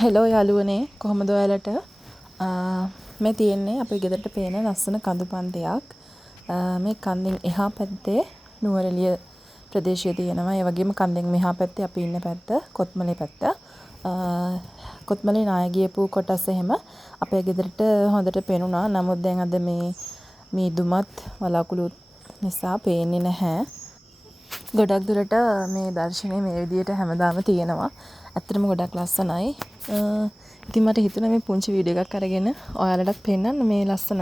Hello යාළුවනේ කොහොමද ඔයාලට මේ තියෙන්නේ අපේ ගෙදරට පේන ලස්සන කඳු පන්දයක්. මේ කන්දෙන් එහා පැත්තේ නුවරඑළිය ප්‍රදේශය තියෙනවා. ඒ වගේම කන්දෙන් මෙහා පැත්තේ අපි ඉන්න පැත්ත කොත්මලේ පැත්ත. කොත්මලේ නායගියපු කොටස් එහෙම අපේ ගෙදරට හොඳට පෙනුණා. නමුත් දැන් අද මේ මීදුමත් වලාකුළු නිසා පේන්නේ නැහැ. ගොඩක් දුරට මේ දර්ශනය මේ විදිහට හැමදාම තියෙනවා. ඇත්තටම ගොඩක් ලස්සනයි. ඉතින් මට හිතුණා මේ පුංචි වීඩියෝ එකක් අරගෙන ඔයාලටත් පෙන්නන්න මේ ලස්සන